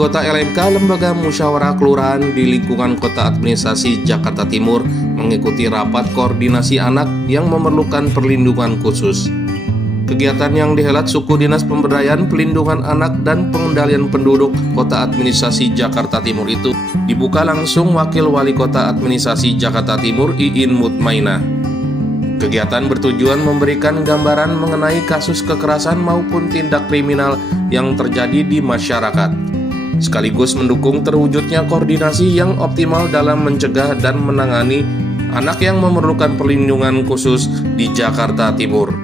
anggota LMK Lembaga Musyawarah Kelurahan di lingkungan Kota Administrasi Jakarta Timur mengikuti rapat koordinasi anak yang memerlukan perlindungan khusus. Kegiatan yang dihelat Suku Dinas Pemberdayaan Pelindungan Anak dan Pengendalian Penduduk Kota Administrasi Jakarta Timur itu dibuka langsung Wakil Wali Kota Administrasi Jakarta Timur Iin Mutmainah. Kegiatan bertujuan memberikan gambaran mengenai kasus kekerasan maupun tindak kriminal yang terjadi di masyarakat, sekaligus mendukung terwujudnya koordinasi yang optimal dalam mencegah dan menangani anak yang memerlukan perlindungan khusus di Jakarta Timur.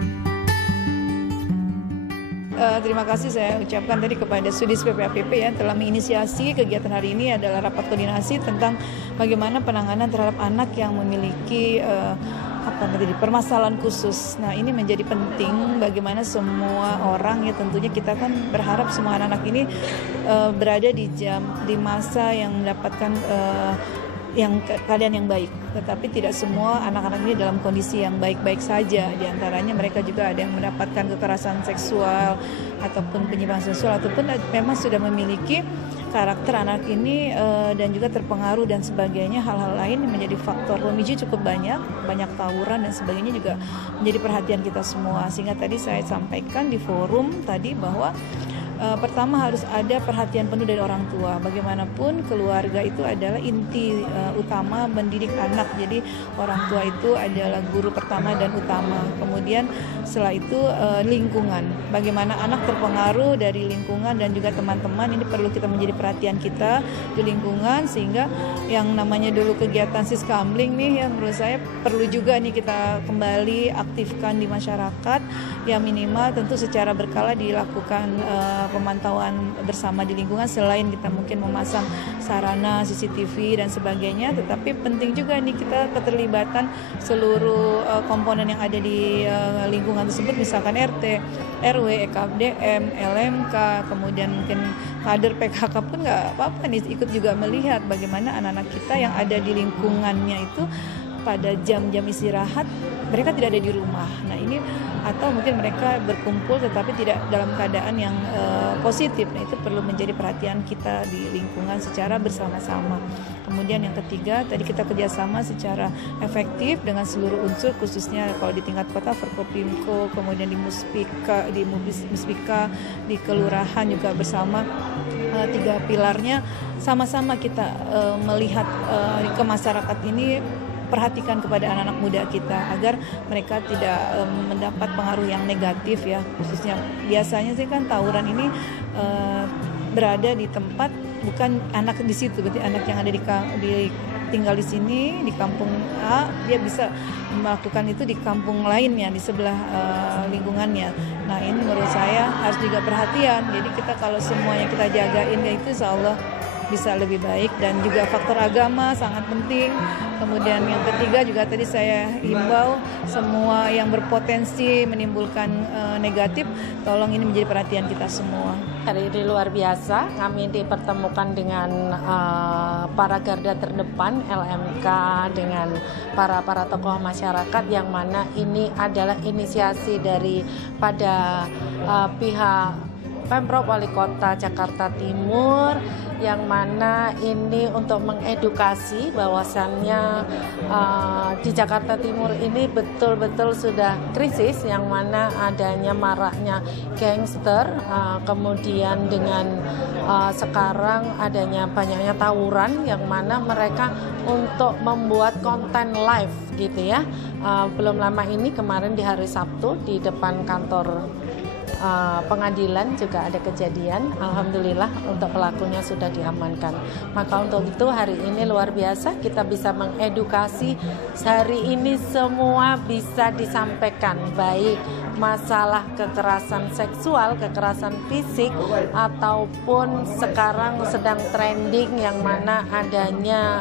Terima kasih saya ucapkan tadi kepada Sudis PPAPP yang telah menginisiasi kegiatan hari ini adalah rapat koordinasi tentang bagaimana penanganan terhadap anak yang memiliki permasalahan khusus. Nah, ini menjadi penting bagaimana semua orang, ya tentunya kita kan berharap semua anak-anak ini berada di masa yang mendapatkan yang keadaan yang baik, tetapi tidak semua anak-anak ini dalam kondisi yang baik-baik saja. Di antaranya mereka juga ada yang mendapatkan kekerasan seksual ataupun penyimpangan seksual, ataupun memang sudah memiliki karakter anak ini dan juga terpengaruh dan sebagainya. Hal-hal lain yang menjadi faktor pemicu cukup banyak tawuran dan sebagainya juga menjadi perhatian kita semua. Sehingga tadi saya sampaikan di forum tadi bahwa pertama harus ada perhatian penuh dari orang tua. Bagaimanapun keluarga itu adalah inti utama mendidik anak. Jadi orang tua itu adalah guru pertama dan utama. Kemudian setelah itu lingkungan. Bagaimana anak terpengaruh dari lingkungan dan juga teman-teman, ini perlu kita menjadi perhatian kita di lingkungan, sehingga yang namanya dulu kegiatan siskamling nih yang menurut saya perlu juga nih kita kembali aktifkan di masyarakat. Ya minimal tentu secara berkala dilakukan pemantauan bersama di lingkungan, selain kita mungkin memasang sarana CCTV dan sebagainya, tetapi penting juga nih kita keterlibatan seluruh komponen yang ada di lingkungan tersebut, misalkan RT, RW, EKDM, LMK, kemudian mungkin kader PKK pun nggak apa-apa nih ikut juga melihat bagaimana anak-anak kita yang ada di lingkungannya itu pada jam-jam istirahat mereka tidak ada di rumah. Nah ini, atau mungkin mereka berkumpul tetapi tidak dalam keadaan yang positif. Nah itu perlu menjadi perhatian kita di lingkungan secara bersama-sama. Kemudian yang ketiga, tadi kita kerjasama secara efektif dengan seluruh unsur, khususnya kalau di tingkat kota Forkopimko, kemudian di Muspika, di kelurahan juga bersama. Tiga pilarnya sama-sama kita melihat ke masyarakat ini, perhatikan kepada anak-anak muda kita agar mereka tidak mendapat pengaruh yang negatif ya. Khususnya biasanya sih kan tawuran ini berada di tempat, bukan anak di situ, berarti anak yang ada tinggal di sini di kampung A, dia bisa melakukan itu di kampung lainnya di sebelah lingkungannya. Nah ini menurut saya harus juga perhatian. Jadi kita kalau semuanya kita jagain ya itu insya Allah bisa lebih baik. Dan juga faktor agama sangat penting. Kemudian yang ketiga juga tadi saya himbau semua yang berpotensi menimbulkan negatif, tolong ini menjadi perhatian kita semua. Hari ini luar biasa, kami dipertemukan dengan para garda terdepan LMK dengan para tokoh masyarakat, yang mana ini adalah inisiasi daripada pihak Pemprov Wali Kota Jakarta Timur, yang mana ini untuk mengedukasi bahwasannya di Jakarta Timur ini betul-betul sudah krisis, yang mana adanya maraknya gangster, kemudian dengan sekarang adanya banyaknya tawuran, yang mana mereka untuk membuat konten live gitu ya. Belum lama ini kemarin di hari Sabtu di depan kantor pengadilan juga ada kejadian. Alhamdulillah untuk pelakunya sudah diamankan. Maka untuk itu hari ini luar biasa kita bisa mengedukasi. Hari ini semua bisa disampaikan, baik masalah kekerasan seksual, kekerasan fisik, ataupun sekarang sedang trending yang mana adanya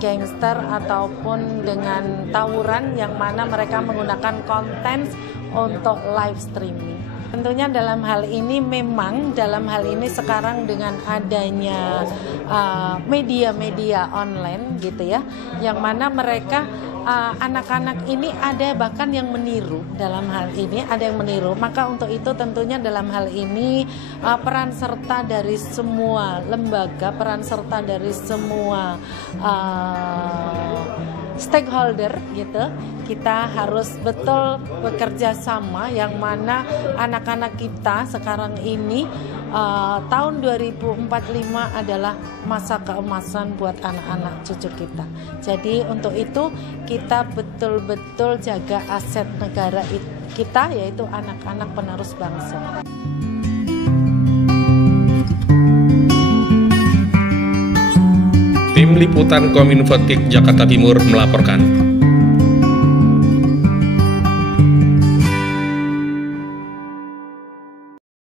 gangster ataupun dengan tawuran, yang mana mereka menggunakan konten untuk live streaming. Tentunya dalam hal ini sekarang dengan adanya media-media online gitu ya, yang mana mereka anak-anak ini ada bahkan yang meniru dalam hal ini, maka untuk itu tentunya dalam hal ini peran serta dari semua lembaga, peran serta dari semua stakeholder gitu, kita harus betul bekerja sama, yang mana anak-anak kita sekarang ini tahun 2045 adalah masa keemasan buat anak-anak cucu kita. Jadi untuk itu kita betul-betul jaga aset negara kita, yaitu anak-anak penerus bangsa. Tim Liputan Kominfo Jakarta Timur melaporkan.